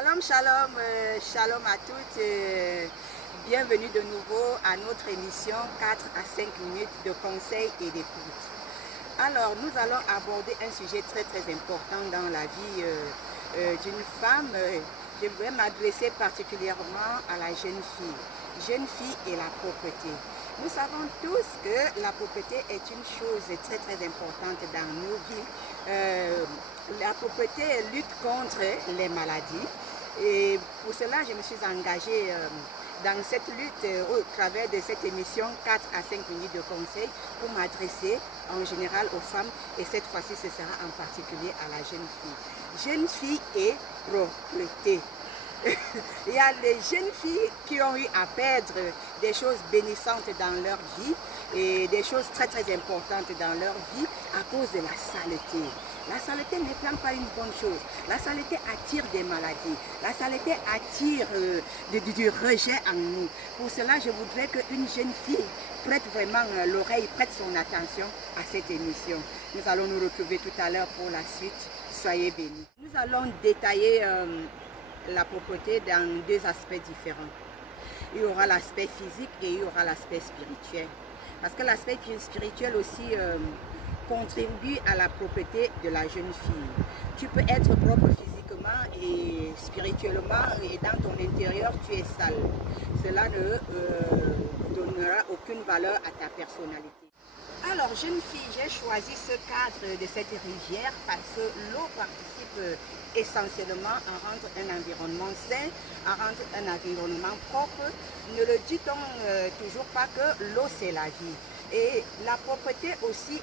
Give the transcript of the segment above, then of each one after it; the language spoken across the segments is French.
Shalom, shalom, shalom à toutes. Bienvenue de nouveau à notre émission 4 à 5 minutes de conseils et d'écoute. Alors, nous allons aborder un sujet très important dans la vie d'une femme. Je vais m'adresser particulièrement à la jeune fille. Jeune fille et la propreté. Nous savons tous que la propreté est une chose très importante dans nos vies. La propreté lutte contre les maladies et pour cela je me suis engagée dans cette lutte au travers de cette émission 4 à 5 minutes de conseil pour m'adresser en général aux femmes et cette fois-ci ce sera en particulier à la jeune fille. Jeune fille et propreté. Il y a les jeunes filles qui ont eu à perdre des choses bénissantes dans leur vie et des choses très importantes dans leur vie à cause de la saleté. La saleté n'est pas une bonne chose. La saleté attire des maladies. La saleté attire du rejet en nous. Pour cela, je voudrais qu'une jeune fille prête vraiment l'oreille, prête son attention à cette émission. Nous allons nous retrouver tout à l'heure pour la suite. Soyez bénis. Nous allons détailler la propreté dans deux aspects différents. Il y aura l'aspect physique et il y aura l'aspect spirituel. Parce que l'aspect spirituel aussi contribue à la propreté de la jeune fille. Tu peux être propre physiquement et spirituellement et dans ton intérieur tu es sale. Cela ne donnera aucune valeur à ta personnalité. Alors, jeune fille, j'ai choisi ce cadre de cette rivière parce que l'eau participe essentiellement à rendre un environnement sain, à rendre un environnement propre. Ne le dit-on toujours pas que l'eau c'est la vie. Et la propreté aussi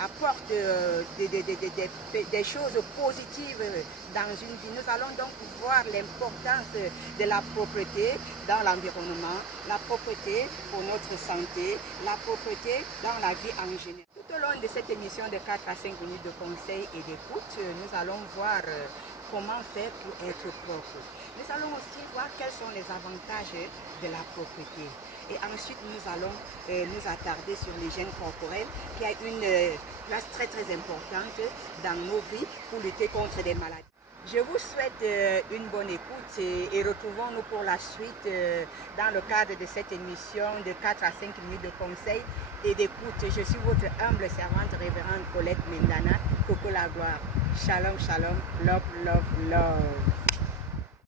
apporte des choses positives dans une vie. Nous allons donc voir l'importance de la propreté dans l'environnement, la propreté pour notre santé, la propreté dans la vie en général. Tout au long de cette émission de 4 à 5 minutes de conseils et d'écoute, nous allons voir comment faire pour être propre. Nous allons aussi voir quels sont les avantages de la propreté. Et ensuite, nous allons nous attarder sur l'hygiène corporelle qui a une place très importante dans nos vies pour lutter contre des maladies. Je vous souhaite une bonne écoute et retrouvons-nous pour la suite dans le cadre de cette émission de 4 à 5 minutes de conseils et d'écoute. Je suis votre humble servante révérende Colette Mendana, Coco la gloire. Shalom, shalom, love, love, love.